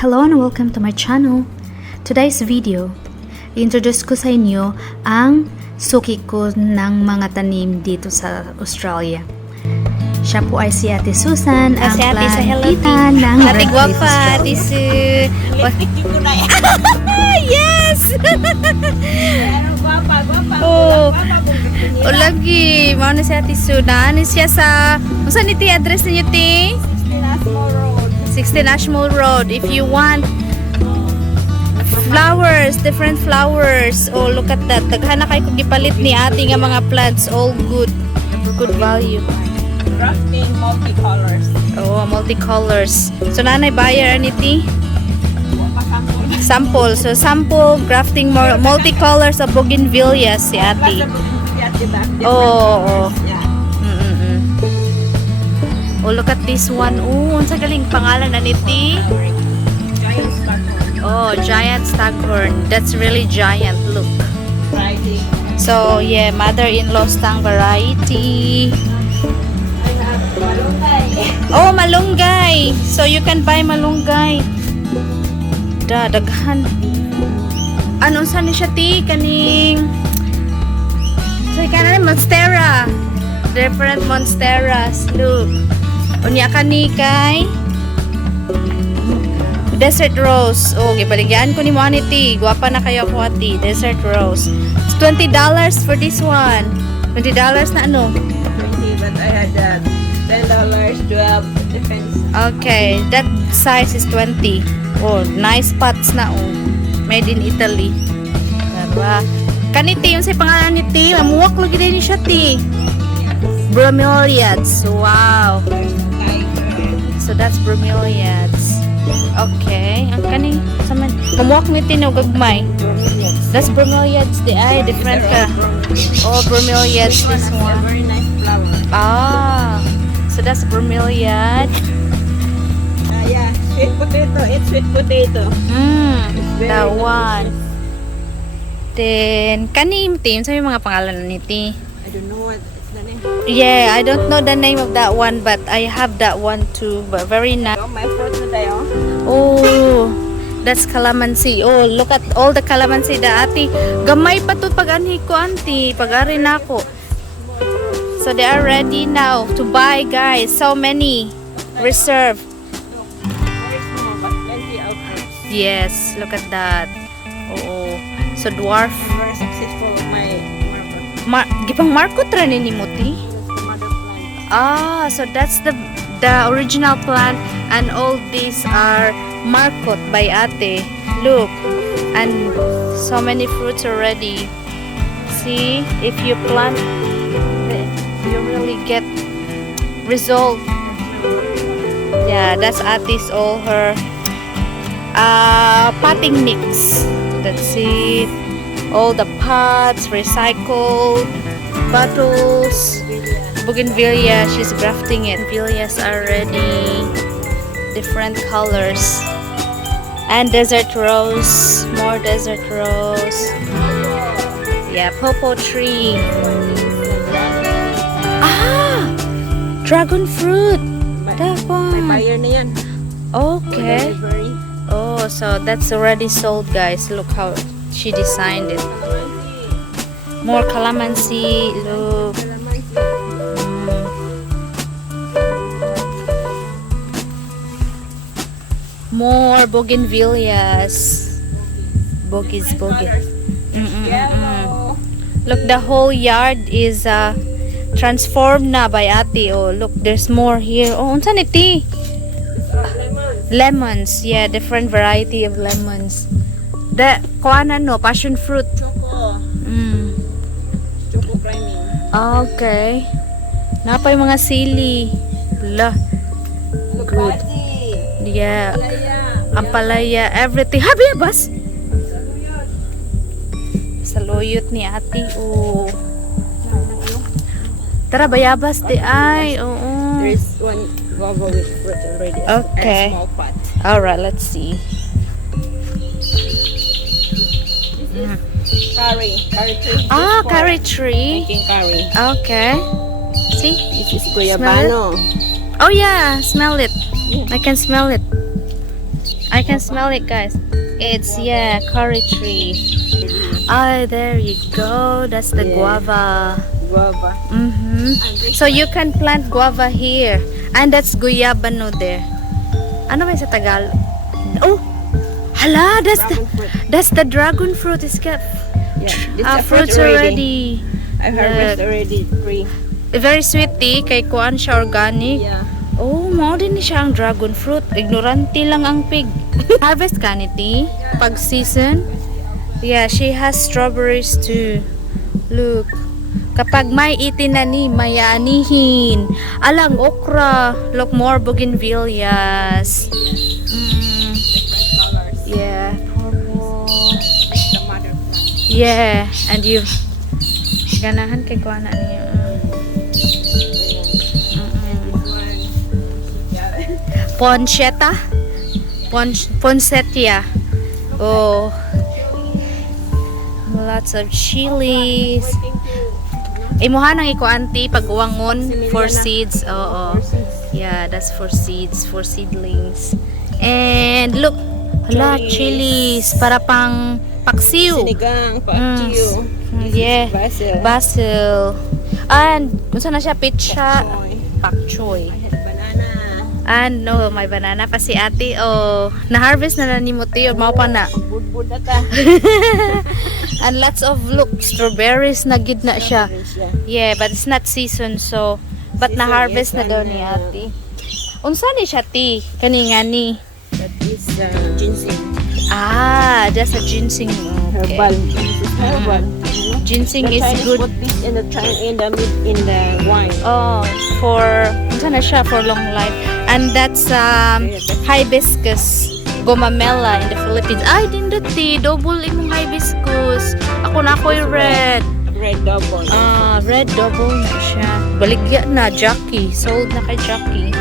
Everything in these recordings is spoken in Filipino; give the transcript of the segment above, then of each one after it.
Hello and welcome to my channel. Today's video, i-introduce ko sa inyo ang suki ko ng mga tanim dito sa Australia. Siya po ay si Ate Susan, ang plantita ng Redclifffe Ate Su. Yes! Oh, lagi. Mau na si Ate Su. Naanin siya sa... Saan iti address ninyo, ti? 16 Ashmole Road. If you want flowers, different flowers. Oh, look at that. Daghan na kayo kung gipalit ni ate nga mga plants. All good. Good value. Grafting multicolors. Oh, multicolors. So, nanay buyer niti? Sample. So, sample grafting multicolors of bougainvilleas si ate. Oh. Oh, look at this one. Oh, unsa galing pangalan na niti? Oh, giant staghorn. That's really giant. Look. So, yeah, mother-in-law stang variety. Oh, malunggay. So, you can buy malunggay. Daghan. Ano saan ni siya ti? Kaning... So, kanan monstera. Different monsteras. Look. Unya ka ni kay desert rose. Oh, gibaligyan ko ni mo aniti. Guwapa na kayo ako ati. Desert rose. It's $20 for this one. $20 na ano? 20, but I had $10, 12, depends. Okay, that size is 20. Oh, nice pots na oh. Made in Italy. Diba? Kaniti, yung sa pangalan ni ti. Mamuwak lagi din siya ti. Bromeliads. Wow. So that's bromeliads. Okay. Ang kaning saman. Mamuwak mi tinog gagmay. That's bromeliads di ay different ka. Oh, bromeliads this one. Very nice flower. Ah. So that's bromeliad. Yeah, sweet potato. It's sweet potato. That one. Then kaning team sa mga pangalan niti. I don't know what it's the name. Yeah, I don't know the name of that one, but I have that one too. But very nice. Oh, my fruit na tayo. Oh, that's calamansi. Oh, look at all the calamansi da ati. Gamay pa to pag anhi ko auntie. Pag-ari na ako. So they are ready now to buy, guys. So many. Reserve. Very small, but plenty out there. Yes, look at that. Oo. So dwarf. I'm very successful with my marker. Gipang Marco tra ni Muti. Mother plant. Ah, so that's the original plant, and all these are markot by ate. Look, and so many fruits already. See, if you plant, you really get result. Yeah, that's ate's all her potting mix. That's it. All the pots, recycled bottles. Bougainvillea, she's grafting it. Bougainvilleas are ready. Different colors. And desert rose. More desert rose. Yeah, pawpaw tree. Ah! Dragon fruit. That May one. buyer na yan. Okay. Delivery. Oh, so that's already sold, guys. Look how she designed it. More calamansi. Look. More bougainvilleas. Bogies. Yellow. Look, the whole yard is transformed na by ate. Oh, look, there's more here. Oh, unsa niti? Lemons. Yeah, different variety of lemons. The kuana no, passion fruit. Choco. Choco priming. Okay. Napay mga sili. La. Look, Good. Baji. Yeah. Palaya. Ampalaya, everything. Habi bas. Saluyot ni ate. Oh. Tara bayabas di ay. Oo. There's one guava with fruit already. Okay. A small pot. Alright, let's see. This is curry. Curry tree. Ah, curry tree. Making curry. Okay. See? This is guyabano. Oh yeah, smell it. I can smell it. I can smell it, guys. It's, yeah, curry tree. Ah, there you go. That's the guava. Guava. So you can plant guava here. And that's guyabano there. Ano ba sa Tagalog? Oh! Hala! That's the dragon fruit. It's got Yeah, this fruits already. I harvest already 3. Very sweet tea. Kay kuan siya organic. Yeah. Oh, mao din ni siya ang dragon fruit. Ignorante lang ang pig. Harvest ka ni tea pag season. Yeah, she has strawberries too. Look. Kapag may itinanim, mayanihin. Alang okra. Look, more bougainvilleas. Yeah. The mother plant. Yeah. And you ganahan kay kuha na niya. Poncheta? Poinsettia. Oh. Lots of chilies. Imuha nang iko auntie pag uwangon for seeds. Oo. Yeah, that's for seeds, for seedlings. And look, hala, chilies para pang paksiw. Sinigang, paksiw. Yeah. Basil. Basil. And kung saan na siya pitcha, pak choy. Banana. And no, may banana pa si ate. Oh, na-harvest na ni mo tiyo, mao pa na. Budbud na ta. And lots of look strawberries na gid na siya. Yeah, but it's not season so but Season, na-harvest yes, na daw ni ate. Unsa ni siya ti? Kani nga ni. That is ginseng. Ah, just a ginseng. Okay. Herbal. This is herbal. Ginseng The is Chinese good. put this in the wine. Oh, for unsa na siya for long life. And that's hibiscus gomamela in the Philippines. Ay, dindati, double imong hibiscus. Ako na ako'y red. Red double. Ah, red double na siya. Baligya na, Jackie. Sold na kay Jackie.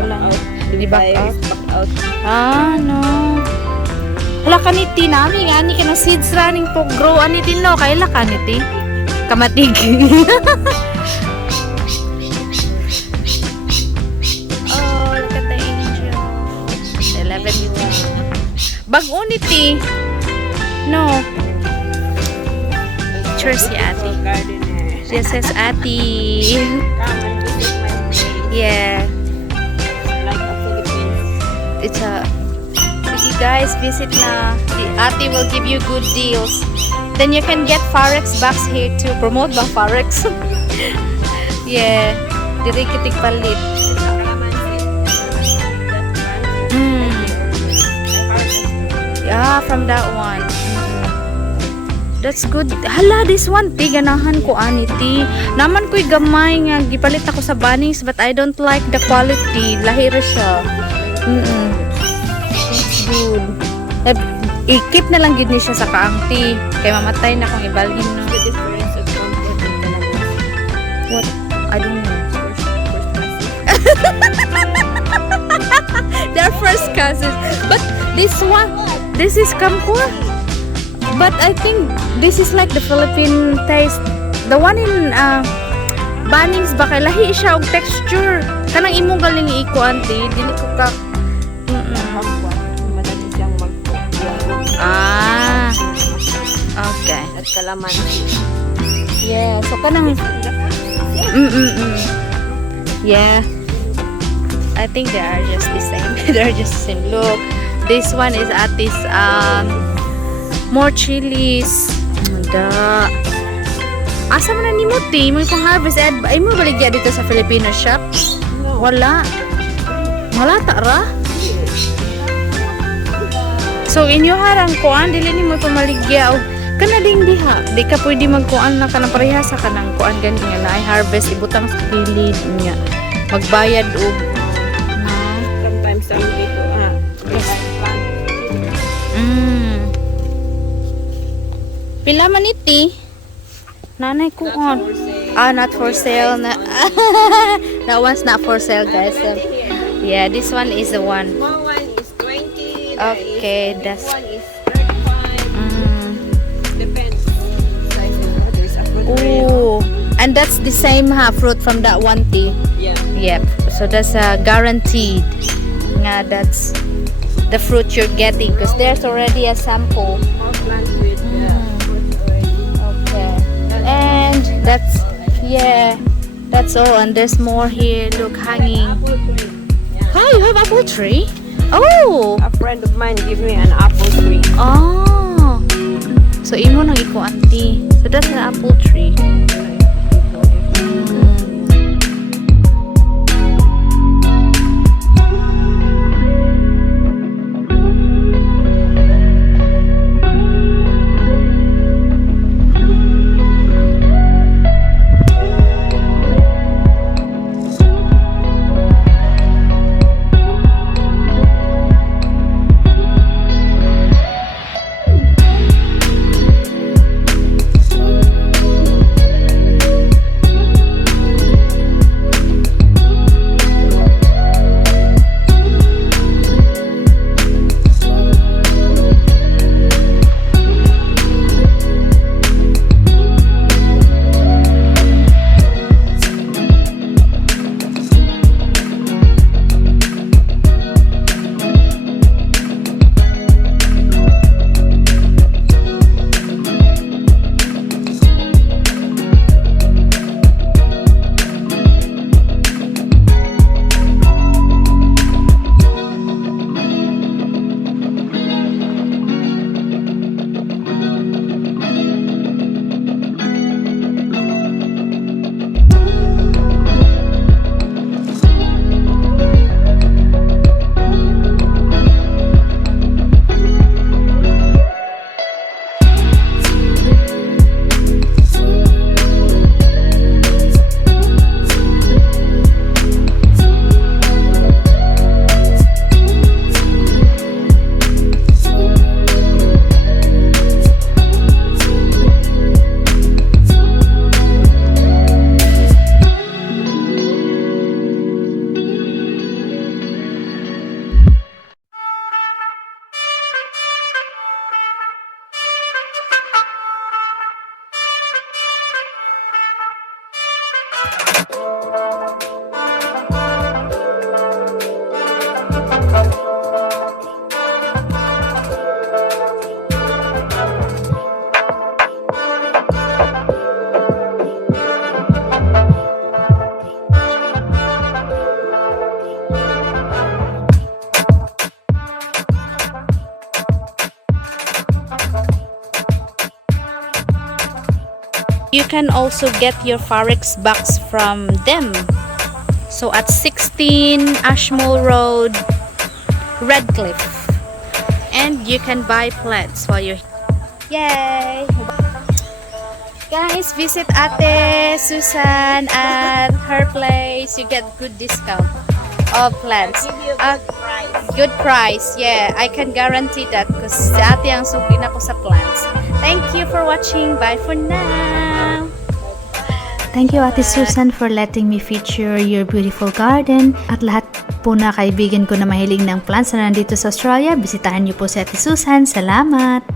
Wala. Di back out? Back out. Ah, no. Hala ka niti nami nga ni kanang seeds running po grow ani din no kaila ka niti kamatig. Oh, look at the angel. 11 years. Bag-o niti. No. Picture si ate. Gardener. She says ate. Come and visit my place. Yeah. Like a Philippines. It's a sige guys, visit na. The ate will give you good deals. Then you can get Forex box here to promote ba Forex. Yeah, diri kitig palit. Yeah, from that one. That's good. Hala, this one ti ganahan ko aniti. Naman ko'y gamay nga gipalit ako sa Bunnings but I don't like the quality. Lahira siya. It's good. I-keep na lang gid ni siya sa kaangti. Kay mamatay na kung ibalhin no. The difference of comfort and calamansi. What? I don't know. They're first cousins. But this one, this is kamkor. But I think this is like the Philippine taste. The one in Bunnings baka lahi siya og texture. Kanang imong galing iko anti, dili ko ka. Madali siyang mag-buwan. Ah. Okay. At calamansi. Yeah, so kanang Yeah. I think they are just the same. They're just the same. Look, this one is at this more chilies. Da. Asa man ni mo ti mo pang harvest ay mo baligya dito sa Filipino shop? No. Wala. Wala ta ra. So inyo harang kuan dili ni mo pamaligya og kana ding diha. Di ka pwede magkuan na kanang pareha sa kanang kuan gani nga na harvest ibutang sa kilid niya. Magbayad og Sometimes some people Pila man iti? Nanay ko on. Not for sale na. That one's not for sale, guys. So, yeah, this one is the one. Small one is 20. Okay, that's One is 35. Depends. There's a fruit rail. ooh. And that's the same fruit from that one tea. Yeah. Yep. So that's guaranteed. Nga nga that's the fruit you're getting because there's already a sample. More plants with fruits already. Okay. And that's all. And there's more here. Look, hanging. Apple tree. Yeah. Oh, you have apple tree? Oh! A friend of mine gave me an apple tree. Oh! So, imo nang iko, auntie. So, that's the apple tree. You can also get your Forex box from them. So at 16 Ashmole Road, Redcliff. And you can buy plants while you're here. Yay! Guys, visit Ate Susan at her place. You get good discount of plants. Give you a good price. Good price, yeah. I can guarantee that because si ate ang sugin ako sa plants. Thank you for watching. Bye for now. Thank you, Ate Susan, for letting me feature your beautiful garden. At lahat po na kaibigan ko na mahilig ng plants na nandito sa Australia, bisitahan niyo po si Ate Susan. Salamat!